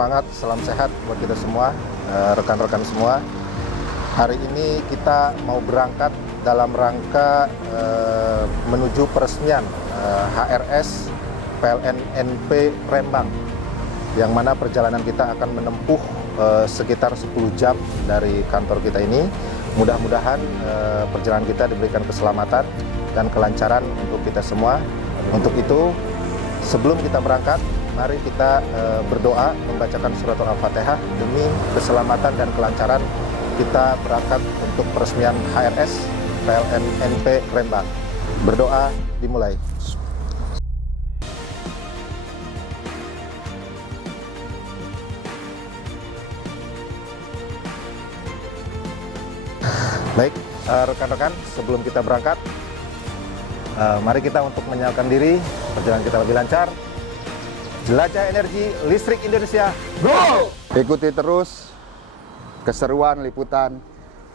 semangat, salam sehat buat kita semua, rekan-rekan semua. Hari ini kita mau berangkat dalam rangka menuju peresmian HRS PLN NP Rembang, yang mana perjalanan kita akan menempuh sekitar 10 jam dari kantor kita ini. Mudah-mudahan perjalanan kita diberikan keselamatan dan kelancaran untuk kita semua. Untuk itu, sebelum kita berangkat, mari kita berdoa membacakan surat Al-Fatihah demi keselamatan dan kelancaran kita berangkat untuk peresmian HRS PLN NP Rembang. Berdoa dimulai. Baik, rekan-rekan, sebelum kita berangkat, mari kita untuk menyalakan diri, perjalanan kita lebih lancar. Jelajah energi listrik Indonesia, go! Ikuti terus keseruan liputan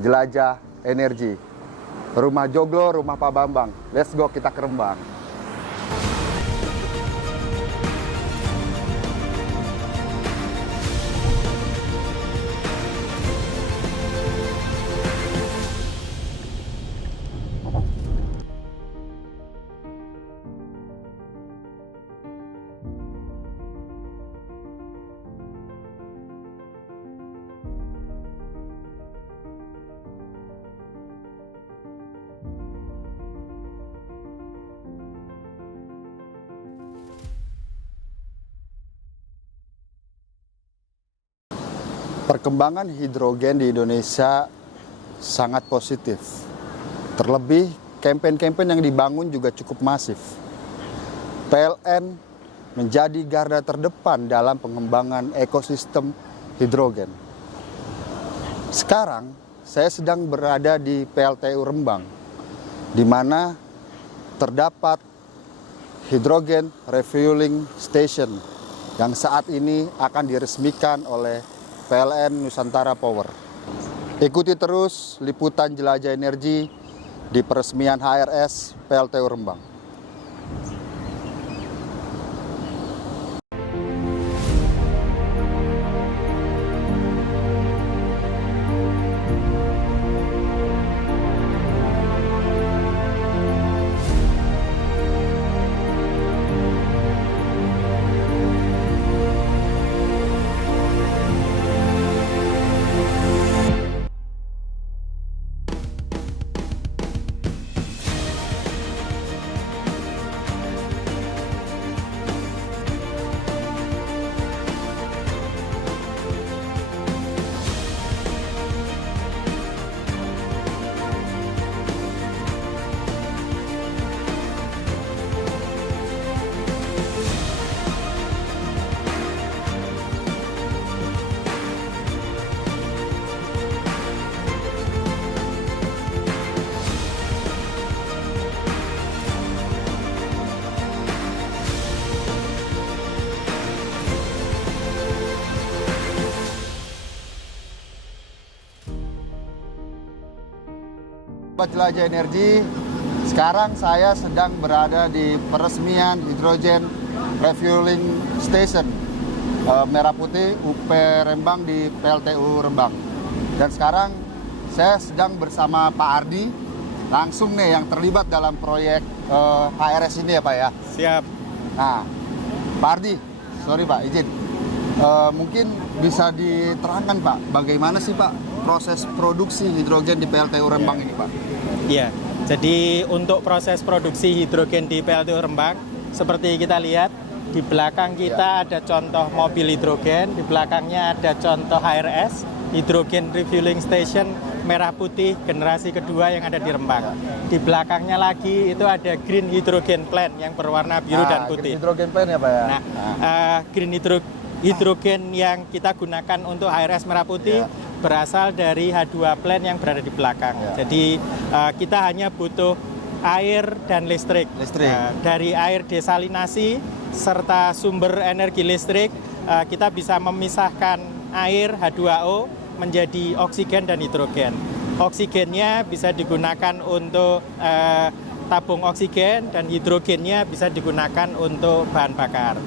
Jelajah Energi. Rumah Joglo, rumah Pak Bambang. Let's go, kita ke Rembang. Perkembangan hidrogen di Indonesia sangat positif. Terlebih, kampanye-kampanye yang dibangun juga cukup masif. PLN menjadi garda terdepan dalam pengembangan ekosistem hidrogen. Sekarang, saya sedang berada di PLTU Rembang, di mana terdapat hydrogen refueling station yang saat ini akan diresmikan oleh PLN Nusantara Power. Ikuti terus liputan Jelajah Energi di peresmian HRS PLTU Rembang. Sobat Jelajah Energi, sekarang saya sedang berada di peresmian hidrogen refueling station Merah Putih UP Rembang di PLTU Rembang. Dan sekarang saya sedang bersama Pak Ardi, langsung nih yang terlibat dalam proyek HRS ini ya Pak ya? Siap. Nah, Pak Ardi, sorry Pak, izin. Mungkin bisa diterangkan Pak, bagaimana sih Pak proses produksi hidrogen di PLTU Rembang ini Pak? Iya, jadi untuk proses produksi hidrogen di PLTU Rembang, seperti kita lihat, di belakang kita ada contoh mobil hidrogen, di belakangnya ada contoh HRS, Hydrogen Refueling Station Merah Putih generasi kedua yang ada di Rembang. Di belakangnya lagi itu ada Green Hydrogen Plant yang berwarna biru dan putih. Green Hydrogen Plant ya Pak ya? Nah, Green Hydrogen yang kita gunakan untuk HRS Merah Putih berasal dari H2 plant yang berada di belakang. Jadi kita hanya butuh air dan listrik. Dari air desalinasi serta sumber energi listrik, kita bisa memisahkan air H2O menjadi oksigen dan hidrogen. Oksigennya bisa digunakan untuk tabung oksigen dan hidrogennya bisa digunakan untuk bahan bakar.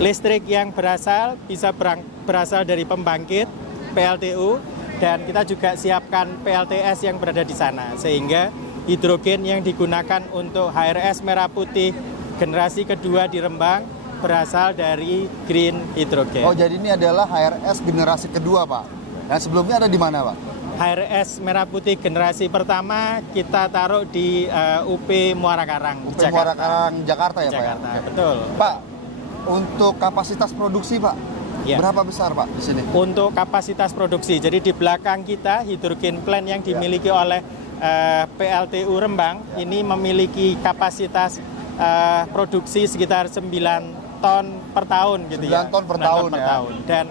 listrik yang berasal dari pembangkit PLTU, dan kita juga siapkan PLTS yang berada di sana, sehingga hidrogen yang digunakan untuk HRS Merah Putih generasi kedua di Rembang berasal dari green hidrogen. Oh, jadi ini adalah HRS generasi kedua, Pak. Dan sebelumnya ada di mana, Pak? HRS Merah Putih generasi pertama kita taruh di UP Muara Karang, UP Muara Karang, Jakarta ya, Jakarta, Pak ya? betul. Pak, untuk kapasitas produksi, Pak, Ya. berapa besar, Pak, di sini? Untuk kapasitas produksi, jadi di belakang kita hidrogen plant yang dimiliki oleh PLTU Rembang ini memiliki kapasitas produksi sekitar 9 ton per tahun gitu 9 ton per tahun ya. Tahun. Dan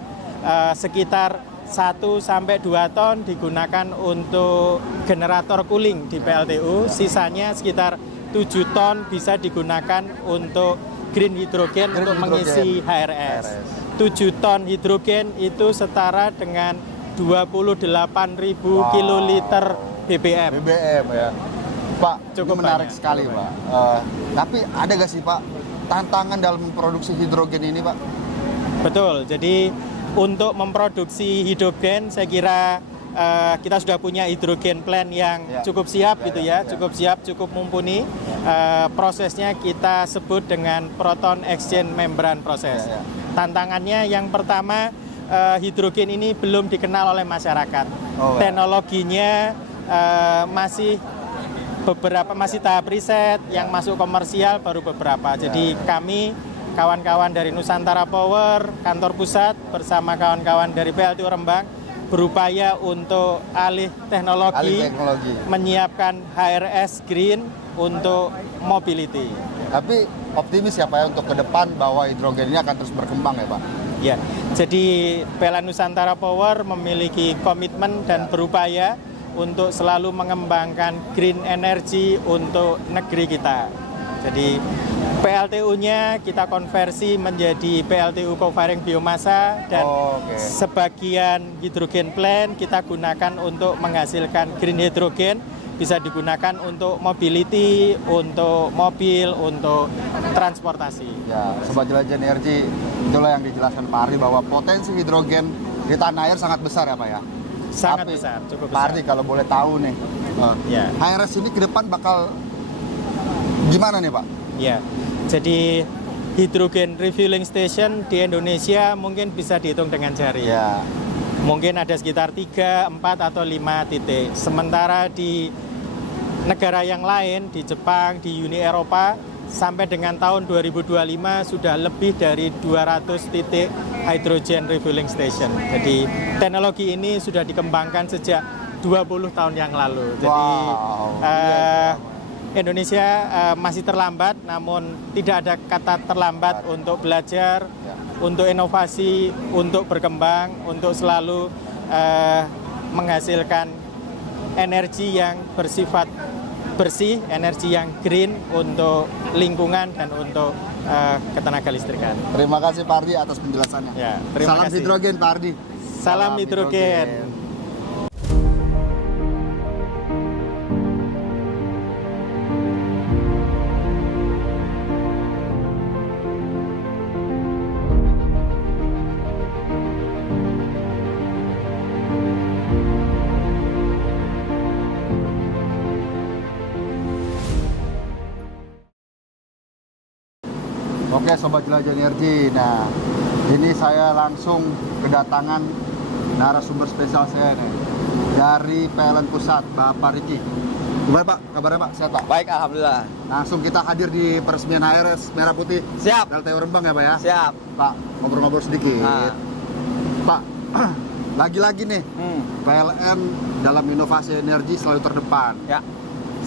sekitar 1 sampai 2 ton digunakan untuk generator cooling di PLTU, sisanya sekitar 7 ton bisa digunakan untuk green hidrogen untuk mengisi HRS. 7 ton hidrogen itu setara dengan 28.000 kiloliter BBM. BBM ya. Pak, Cukup ini menarik banyak, sekali, cukup Pak. Tapi ada nggak sih, Pak, tantangan dalam memproduksi hidrogen ini, Pak? Betul, jadi untuk memproduksi hidrogen saya kira kita sudah punya hidrogen plant yang cukup siap gitu ya, cukup siap, cukup mumpuni. Prosesnya kita sebut dengan proton exchange membrane proses. Tantangannya yang pertama, hidrogen ini belum dikenal oleh masyarakat. Teknologinya masih tahap riset, yang masuk komersial baru beberapa. Jadi kami kawan-kawan dari Nusantara Power, kantor pusat bersama kawan-kawan dari PLTU Rembang berupaya untuk alih teknologi, menyiapkan HRS Green untuk mobility. Tapi optimis ya, Pak, ya, untuk ke depan bahwa hidrogen ini akan terus berkembang ya, Pak? Ya, jadi PLN Nusantara Power memiliki komitmen dan berupaya untuk selalu mengembangkan green energy untuk negeri kita. Jadi PLTU-nya kita konversi menjadi PLTU co-firing biomasa, dan sebagian hidrogen plant kita gunakan untuk menghasilkan green hidrogen, bisa digunakan untuk mobility, untuk mobil, untuk transportasi. Ya, Sobat Jelajah Energi, itulah yang dijelaskan Pak Ardi bahwa potensi hidrogen di tanah air sangat besar ya, Pak ya. Sangat Tapi, besar, cukup Pak besar. Ardi kalau boleh tahu nih, HRS ini ke depan bakal gimana nih, Pak? Ya, jadi hidrogen refueling station di Indonesia mungkin bisa dihitung dengan jari. Ya. Mungkin ada sekitar 3, 4, atau 5 titik. Sementara di negara yang lain, di Jepang, di Uni Eropa, sampai dengan tahun 2025 sudah lebih dari 200 titik hydrogen refueling station. Jadi teknologi ini sudah dikembangkan sejak 20 tahun yang lalu. Jadi Indonesia masih terlambat, namun tidak ada kata terlambat untuk belajar, untuk inovasi, untuk berkembang, untuk selalu menghasilkan energi yang bersifat bersih, energi yang green untuk lingkungan dan untuk ketenaga listrikan. Terima kasih Pak Ardi atas penjelasannya. Ya, terima Salam kasih. hidrogen Pak Ardi. Salam hidrogen. Oke Sobat Jelajah Energi, nah ini saya langsung kedatangan narasumber spesial saya nih dari PLN Pusat, Bapak Riki. Gimana Pak, kabarnya Pak? Sehat Pak? Baik, Alhamdulillah. Langsung kita hadir di peresmian HRS Merah Putih. Siap. PLTU Rembang ya Pak ya? Siap. Pak, ngobrol-ngobrol sedikit. Nah. Pak, lagi-lagi nih PLN dalam inovasi energi selalu terdepan. Ya.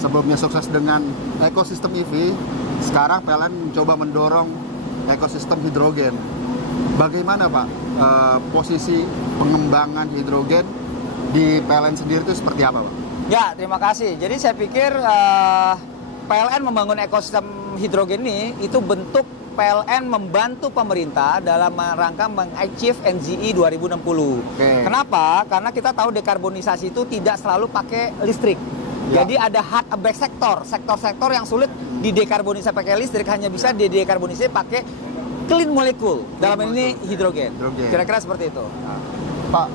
Sebelumnya sukses dengan ekosistem EV, sekarang PLN mencoba mendorong ekosistem hidrogen. Bagaimana Pak posisi pengembangan hidrogen di PLN sendiri itu seperti apa Pak? Ya, terima kasih. Jadi saya pikir PLN membangun ekosistem hidrogen ini itu bentuk PLN membantu pemerintah dalam rangka meng-achieve NZE 2060. Kenapa? Karena kita tahu dekarbonisasi itu tidak selalu pakai listrik. Jadi ada hard sektor yang sulit didekarbonisasi pakai listrik, hanya bisa didekarbonisasi pakai clean molecule. Dalam ini molecule. hidrogen. Hidrogen. Kira-kira seperti itu. Nah, Pak,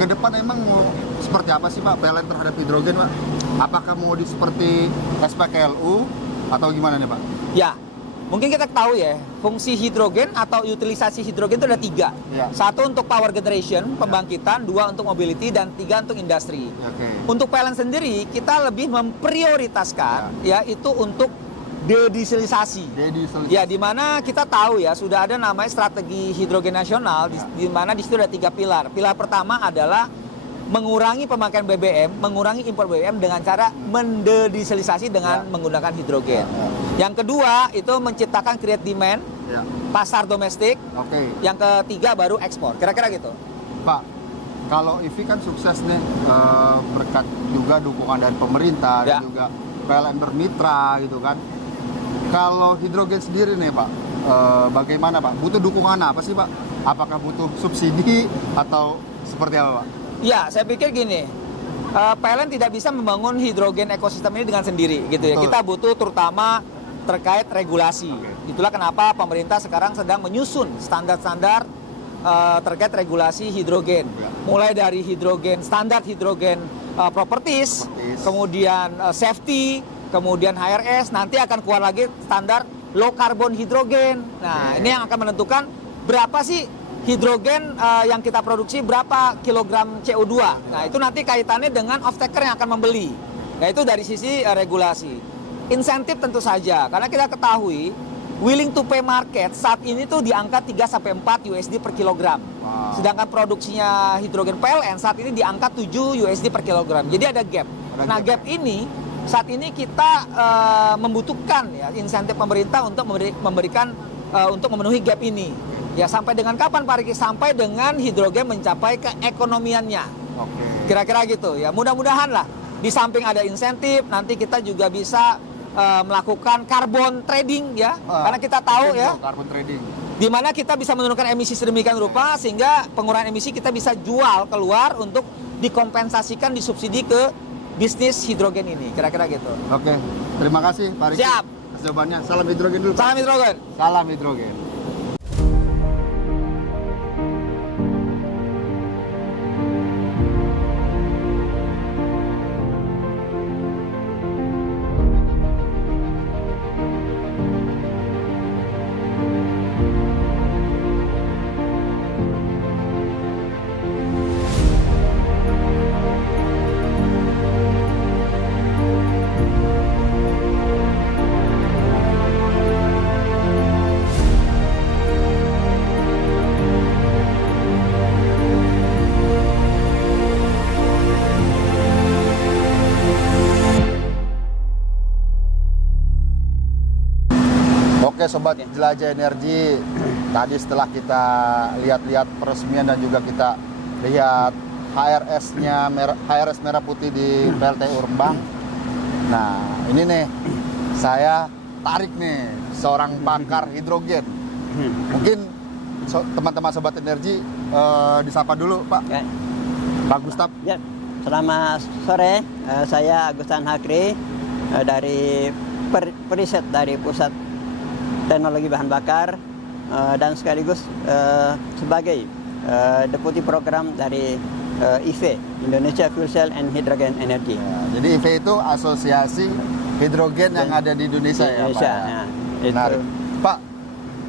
ke depan emang mau seperti apa sih Pak PLN terhadap hidrogen Pak? Apakah mau seperti SPKLU atau gimana nih Pak? Ya, mungkin kita tahu ya, fungsi hidrogen atau utilisasi hidrogen itu ada 3. Ya. 1 untuk power generation, pembangkitan, 2 untuk mobility, dan 3 untuk industri. Oke. Untuk PLN sendiri, kita lebih memprioritaskan yaitu untuk dedieselisasi. Ya, di mana kita tahu ya, sudah ada namanya strategi hidrogen nasional, di mana di situ ada 3 pilar. Pilar pertama adalah mengurangi pemakaian BBM, mengurangi impor BBM dengan cara mendedieselisasi dengan menggunakan hidrogen. Yang kedua itu menciptakan create demand, pasar domestik. Oke. Yang ketiga baru ekspor. Kira-kira gitu. Pak, kalau EV kan sukses nih berkat juga dukungan dari pemerintah dan juga PLN bermitra gitu kan. Kalau hidrogen sendiri nih Pak, bagaimana Pak? Butuh dukungan apa sih Pak? Apakah butuh subsidi atau seperti apa Pak? Ya, saya pikir gini, PLN tidak bisa membangun hidrogen ekosistem ini dengan sendiri, gitu ya. Betul. Kita butuh terutama terkait regulasi. Itulah kenapa pemerintah sekarang sedang menyusun standar-standar terkait regulasi hidrogen. Mulai dari hidrogen, standar hidrogen properties, kemudian safety, kemudian HRS, nanti akan keluar lagi standar low carbon hidrogen. Nah, ini yang akan menentukan berapa sih hidrogen yang kita produksi, berapa kilogram CO2. Nah, itu nanti kaitannya dengan off-taker yang akan membeli. Nah, itu dari sisi regulasi. Insentif tentu saja, karena kita ketahui willing to pay market saat ini tuh di angka 3-4 USD per kilogram. Wow. Sedangkan produksinya hidrogen PLN saat ini di angka 7 USD per kilogram. Jadi ada gap. Nah, gap ini saat ini kita membutuhkan ya insentif pemerintah untuk memberikan untuk memenuhi gap ini. Ya, sampai dengan kapan Pak Riki? Sampai dengan hidrogen mencapai keekonomiannya. Oke. Kira-kira gitu ya. Mudah-mudahan lah di samping ada insentif, nanti kita juga bisa melakukan carbon trading ya. Karena kita tahu ya, carbon trading. di mana kita bisa menurunkan emisi sedemikian rupa sehingga pengurangan emisi kita bisa jual keluar untuk dikompensasikan, disubsidi ke bisnis hidrogen ini. Kira-kira gitu. Oke. Terima kasih Pak Riki. Siap. Atas jawabannya. Salam hidrogen dulu. Pak. Salam hidrogen. Salam hidrogen. Oke Sobat Jelajah Energi, tadi setelah kita lihat-lihat peresmian dan juga kita lihat HRS Merah Putih di PLTU Rembang. Nah ini nih, saya tarik nih seorang pakar hidrogen. Mungkin teman-teman Sobat Energi disapa dulu Pak. Ya. Pak Gustaf. Ya, selamat sore. Saya Agustan Hakri dari periset dari Pusat Teknologi Bahan Bakar dan sekaligus sebagai Deputi Program dari IFE, Indonesia Fuel Cell and Hydrogen Energy. Ya, jadi IFE itu asosiasi hidrogen yang ada di Indonesia, ya Pak. Ya, itu. Menarik. Pak,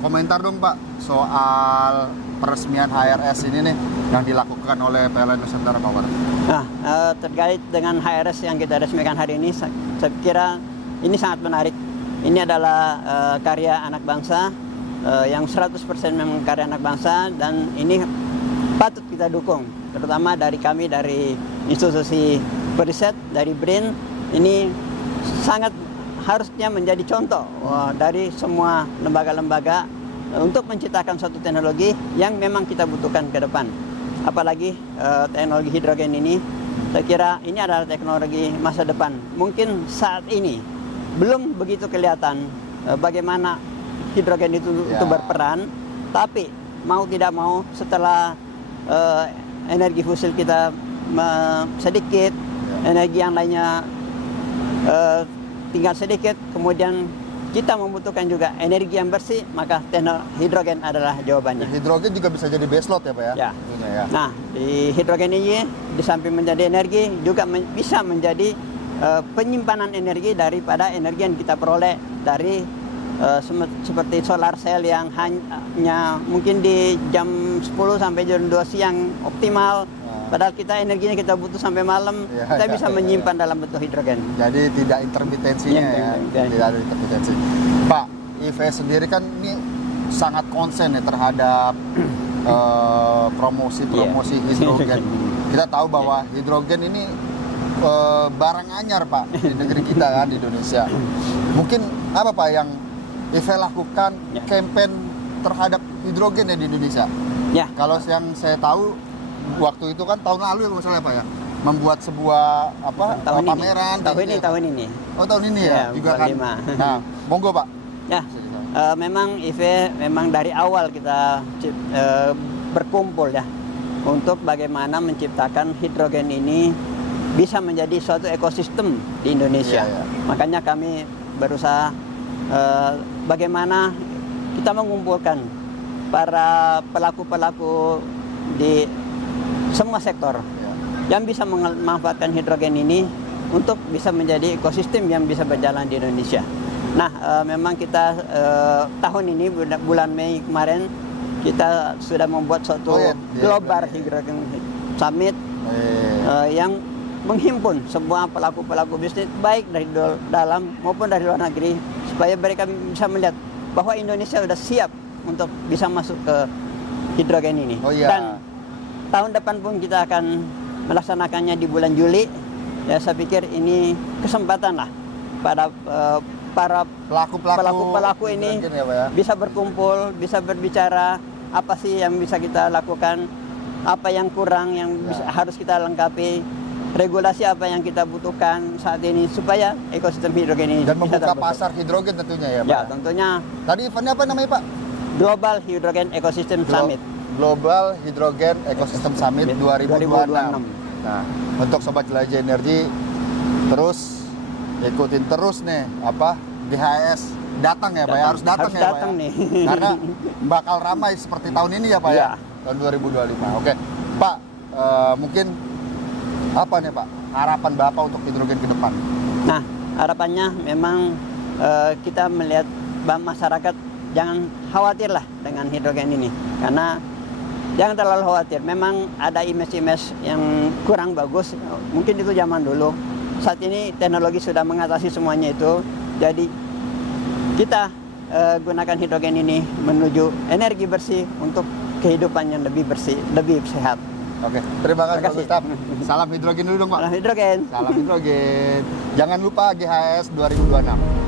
komentar dong Pak soal peresmian HRS ini nih yang dilakukan oleh PLN Nusantara Power. Nah, terkait dengan HRS yang kita resmikan hari ini, saya kira ini sangat menarik. Ini adalah karya anak bangsa, yang 100% memang karya anak bangsa, dan ini patut kita dukung, terutama dari kami, dari institusi periset, dari BRIN. Ini sangat harusnya menjadi contoh dari semua lembaga-lembaga untuk menciptakan suatu teknologi yang memang kita butuhkan ke depan. Apalagi teknologi hidrogen ini, saya kira ini adalah teknologi masa depan. Mungkin saat ini belum begitu kelihatan bagaimana hidrogen itu berperan, tapi mau tidak mau setelah energi fosil kita sedikit, energi yang lainnya tinggal sedikit, kemudian kita membutuhkan juga energi yang bersih, maka hidrogen adalah jawabannya. Hidrogen juga bisa jadi base load ya Pak ya? Ya. Tentunya ya. Nah, di hidrogen ini di samping menjadi energi juga bisa menjadi penyimpanan energi daripada energi yang kita peroleh dari seperti solar cell yang hanya mungkin di jam 10 sampai jam 2 siang optimal. Padahal kita energinya kita butuh sampai malam, kita bisa menyimpan dalam bentuk hidrogen. Jadi tidak intermitensinya tidak ada intermitensi. Pak, IVE sendiri kan ini sangat konsen ya terhadap promosi hidrogen. Kita tahu bahwa hidrogen ini barang anyar Pak di negeri kita kan, di Indonesia. Mungkin apa Pak yang IVE lakukan campaign terhadap hidrogen ya di Indonesia? Ya. Kalau yang saya tahu waktu itu kan tahun lalu ya misalnya Pak ya, membuat sebuah pameran tahun ini. Oh tahun ini ya juga kan. 5. Nah, monggo Pak. Ya, memang IVE memang dari awal kita berkumpul ya untuk bagaimana menciptakan hidrogen ini bisa menjadi suatu ekosistem di Indonesia. Makanya kami berusaha bagaimana kita mengumpulkan para pelaku-pelaku di semua sektor yang bisa memanfaatkan hidrogen ini untuk bisa menjadi ekosistem yang bisa berjalan di Indonesia. Nah, memang kita tahun ini bulan Mei kemarin kita sudah membuat suatu global hidrogen summit yang menghimpun semua pelaku-pelaku bisnis baik dari dalam maupun dari luar negeri supaya mereka bisa melihat bahwa Indonesia sudah siap untuk bisa masuk ke hidrogen ini. Dan tahun depan pun kita akan melaksanakannya di bulan Juli. Ya, saya pikir ini kesempatan lah pada para pelaku ini bisa berkumpul, bisa berbicara apa sih yang bisa kita lakukan, apa yang kurang yang harus kita lengkapi, regulasi apa yang kita butuhkan saat ini supaya ekosistem hidrogen ini dan bisa membuka pasar hidrogen tentunya ya Pak. Ya, tentunya. Tadi eventnya apa namanya Pak? Global Hydrogen Ecosystem Summit. Global Hydrogen Ecosystem Summit 2026. Nah, untuk sobat jelajah energi terus ikutin terus nih GHS datang ya Pak ya, harus datang ya Pak. Nih. Karena bakal ramai seperti tahun ini ya Pak ya. Tahun 2025. Oke. Pak, mungkin apa nih Pak harapan Bapak untuk hidrogen ke depan? Nah, harapannya memang kita melihat masyarakat jangan khawatirlah dengan hidrogen ini, karena jangan terlalu khawatir. Memang ada image-image yang kurang bagus, mungkin itu zaman dulu. Saat ini teknologi sudah mengatasi semuanya itu. Jadi kita gunakan hidrogen ini menuju energi bersih untuk kehidupan yang lebih bersih, lebih sehat. Oke, terima kasih Pak Gustaf. Salam hidrogen dulu dong Pak. Salam hidrogen. Salam hidrogen. Jangan lupa GHS 2026.